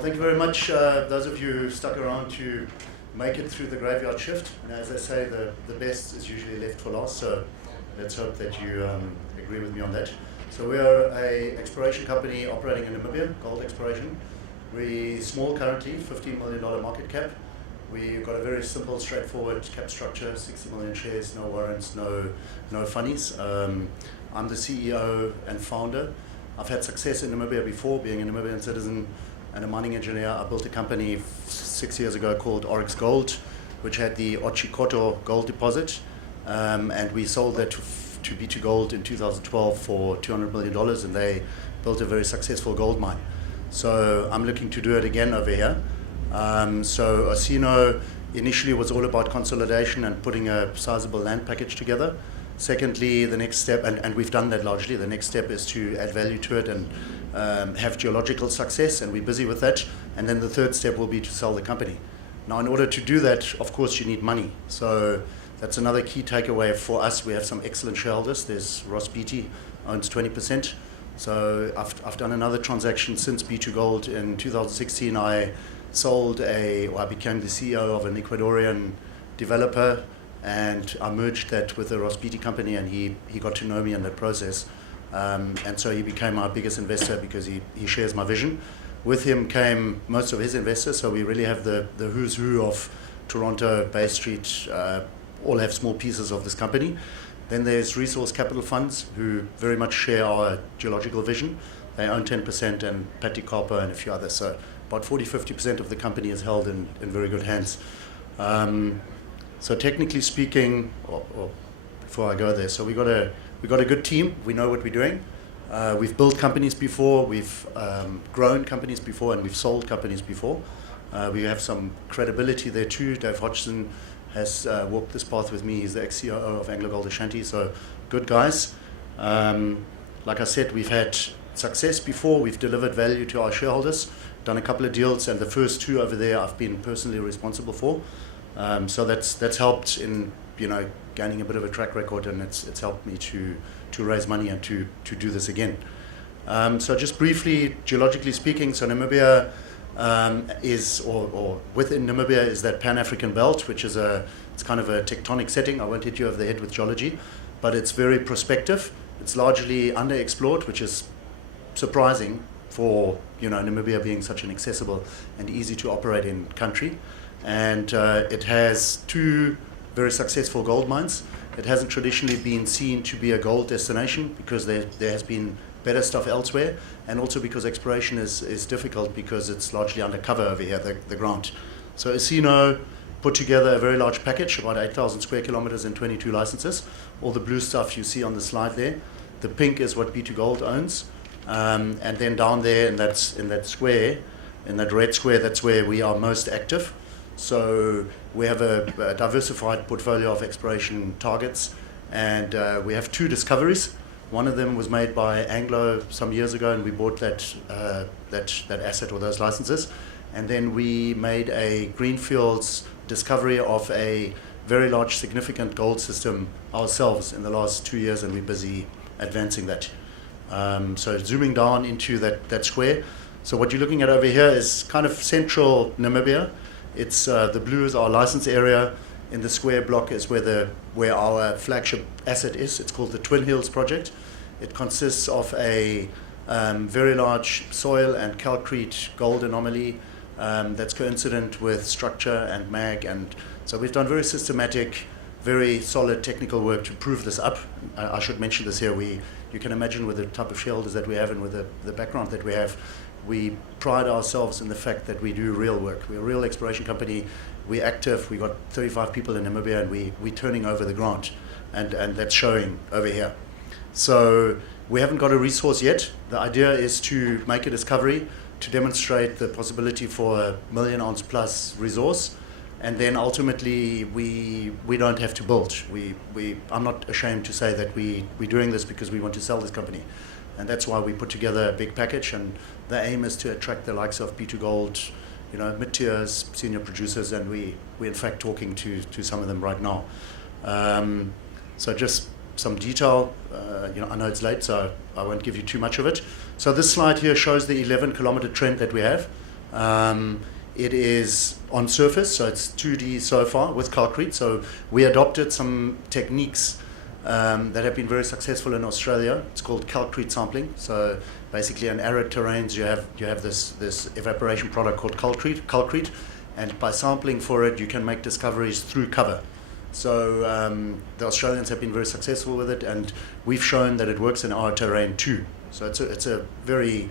Thank you very much, those of you who stuck around to make it through the graveyard shift. And as I say, the best is usually left for last, so let's hope that you agree with me on that. So we are an exploration company operating in Namibia, gold exploration. We're small currently, $15 million market cap. We've got a very simple, straightforward cap structure, 60 million shares, no warrants, no funnies. I'm the CEO and founder. I've had success in Namibia before, being a Namibian citizen and a mining engineer. I built a company 6 years ago called Oryx Gold, which had the Otjikoto gold deposit, and we sold that to B2 Gold in 2012 for $200 million, and they built a very successful gold mine. So I'm looking to do it again over here. So Osino initially was all about consolidation and putting a sizable land package together. Secondly, the next step, and we've done that largely, the next step is to add value to it and have geological success, and we're busy with that. And then the third step will be to sell the company. Now, in order to do that, of course, you need money. So that's another key takeaway for us. We have some excellent shareholders. There's Ross Beatty, owns 20%. So I've done another transaction since B2 Gold. In 2016, I became the CEO of an Ecuadorian developer, and I merged that with the Ross Beatty company, and he got to know me in that process. And so he became my biggest investor because he shares my vision. With him came most of his investors, so we really have the who's who of Toronto, Bay Street, all have small pieces of this company. Then there's Resource Capital Funds, who very much share our geological vision. They own 10%, and Patty Carper and a few others. So about 40-50% of the company is held in very good hands. So technically speaking, or before I go there, so we got a good team. We know what we're doing. We've built companies before, we've grown companies before, and we've sold companies before. We have some credibility there too. Dave Hodgson has walked this path with me. He's the ex-COO of AngloGold Ashanti, so good guys. Like I said, we've had success before. We've delivered value to our shareholders, done a couple of deals, and the first two over there I've been personally responsible for. So that's helped in gaining a bit of a track record, and it's helped me to raise money and to do this again. So just briefly, geologically speaking, so Namibia within Namibia is that Pan-African belt, which is it's kind of a tectonic setting. I won't hit you over the head with geology, but it's very prospective. It's largely underexplored, which is surprising for Namibia being such an accessible and easy to operate in country. And it has two very successful gold mines. It hasn't traditionally been seen to be a gold destination because there has been better stuff elsewhere, and also because exploration is difficult because it's largely undercover over here, the ground. So Osino put together a very large package, about 8,000 square kilometers and 22 licenses. All the blue stuff you see on the slide there. The pink is what B2 Gold owns. And then down there in that square, in that red square, that's where we are most active. So we have a diversified portfolio of exploration targets, and we have two discoveries. One of them was made by Anglo some years ago, and we bought that asset or those licenses. And then we made a greenfields discovery of a very large, significant gold system ourselves in the last 2 years, and we're busy advancing that. So zooming down into that square. So what you're looking at over here is kind of central Namibia. It's the blue is our license area. In the square block is where our flagship asset is. It's called the Twin Hills project. It consists of a very large soil and calcrete gold anomaly that's coincident with structure and mag, and so we've done very systematic, very solid technical work to prove this up. I should mention this here. You can imagine with the type of shareholders that we have and with the background that we have, we pride ourselves in the fact that we do real work. We're a real exploration company. We're active. We've got 35 people in Namibia, and we're turning over the ground, and that's showing over here. So we haven't got a resource yet. The idea is to make a discovery, to demonstrate the possibility for a 1 million ounce plus resource, and then ultimately we don't have to build. I'm not ashamed to say that we're doing this because we want to sell this company. And that's why we put together a big package, and the aim is to attract the likes of B2 Gold, mid-tiers, senior producers, and we're in fact talking to some of them right now. So just some detail. I know it's late, so I won't give you too much of it. So this slide here shows the 11-kilometer trend that we have. It is on surface, so it's 2D so far with concrete. So we adopted some techniques that have been very successful in Australia. It's called calcrete sampling. So basically, in arid terrains, you have this evaporation product called calcrete, and by sampling for it, you can make discoveries through cover. So the Australians have been very successful with it, and we've shown that it works in our terrain too. So it's a very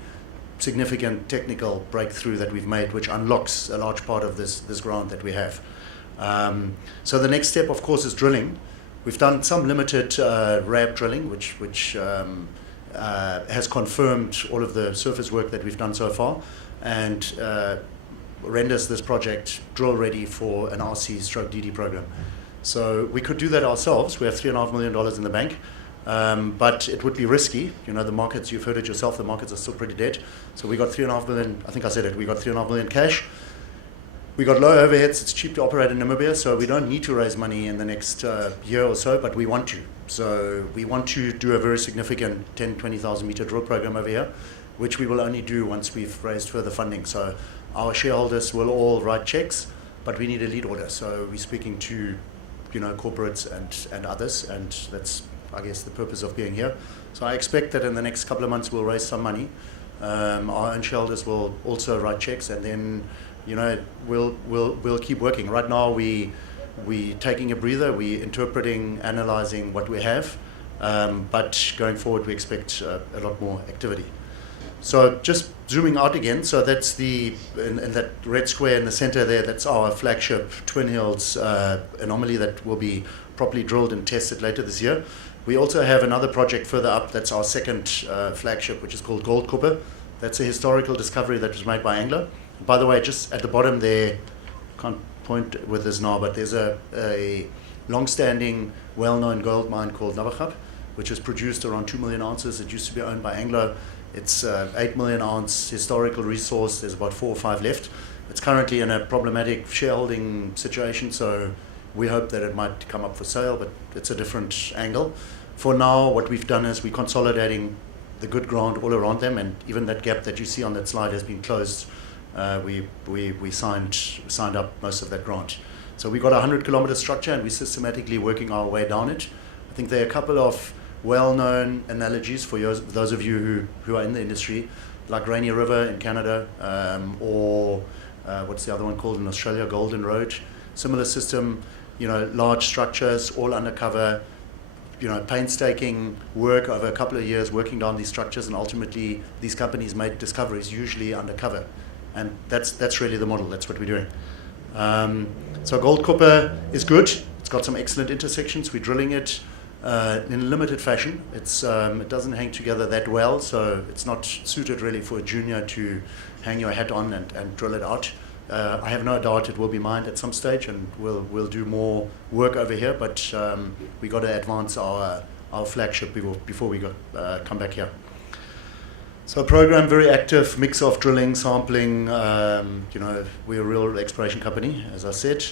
significant technical breakthrough that we've made, which unlocks a large part of this ground that we have. So the next step, of course, is drilling. We've done some limited RAB drilling, which has confirmed all of the surface work that we've done so far, and renders this project drill ready for an RC/DD program. So we could do that ourselves. We have $3.5 million in the bank. But it would be risky. You know, the markets, you've heard it yourself, the markets are still pretty dead. So we got 3.5 million, I think I said it, we got 3.5 million cash. We got low overheads, it's cheap to operate in Namibia, so we don't need to raise money in the next year or so, but we want to. So we want to do a very significant 10, 20,000 meter drill program over here, which we will only do once we've raised further funding. So our shareholders will all write checks, but we need a lead order. So we're speaking to, you know, corporates and others, and that's, I guess, the purpose of being here. So I expect that in the next couple of months we'll raise some money. Our own shareholders will also write checks, and then, you know, we'll keep working. Right now we taking a breather, we interpreting, analyzing what we have, but going forward we expect a lot more activity. So just zooming out again, so that's in that red square in the center there, that's our flagship Twin Hills anomaly that will be properly drilled and tested later this year. We also have another project further up, that's our second flagship, which is called Gold Copper. That's a historical discovery that was made by Anglo. By the way, just at the bottom there, can't point with this now, but there's a long-standing, well-known gold mine called Nabachab, which has produced around 2 million ounces. It used to be owned by Anglo. It's 8 million ounce historical resource. There's about 4 or 5 left. It's currently in a problematic shareholding situation, so we hope that it might come up for sale, but it's a different angle. For now, what we've done is we're consolidating the good ground all around them, and even that gap that you see on that slide has been closed. We signed up most of that ground. So we got a 100-kilometer structure, and we're systematically working our way down it. I think there are a couple of well-known analogies for those of you who are in the industry, like Rainy River in Canada, or what's the other one called in Australia, Golden Road. Similar system, you know, large structures, all undercover, you know, painstaking work over a couple of years working down these structures, and ultimately these companies made discoveries usually undercover. And that's really the model, that's what we're doing. So Gold Copper is good. It's got some excellent intersections. We're drilling it in a limited fashion. It doesn't hang together that well, so it's not suited really for a junior to hang your hat on and drill it out. I have no doubt it will be mined at some stage, and we'll do more work over here, but we got to advance our flagship before we come back here. So program very active, mix of drilling, sampling. You know, we're a real exploration company, as I said.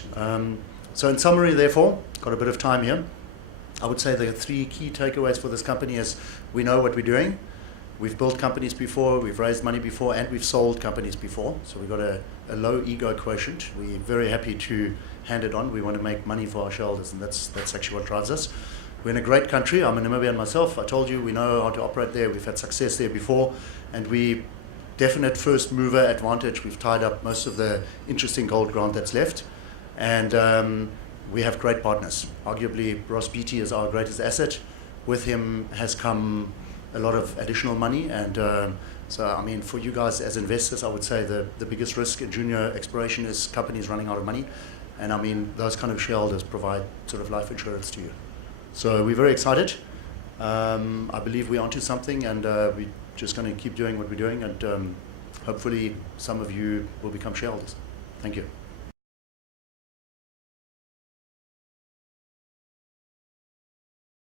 So in summary, therefore, got a bit of time here. I would say the 3 key takeaways for this company is we know what we're doing. We've built companies before, we've raised money before, and we've sold companies before. So we've got a low ego quotient. We're very happy to hand it on. We want to make money for our shareholders, and that's actually what drives us. We're in a great country. I'm a Namibian myself. I told you we know how to operate there. We've had success there before, and we definite first mover advantage. We've tied up most of the interesting gold ground that's left, and we have great partners. Arguably, Ross Beatty is our greatest asset. With him has come a lot of additional money, and so I mean, for you guys as investors, I would say the biggest risk in junior exploration is companies running out of money, and I mean, those kind of shareholders provide sort of life insurance to you. So we're very excited. I believe we're onto something, and we're just going to keep doing what we're doing, and hopefully some of you will become shareholders. Thank you.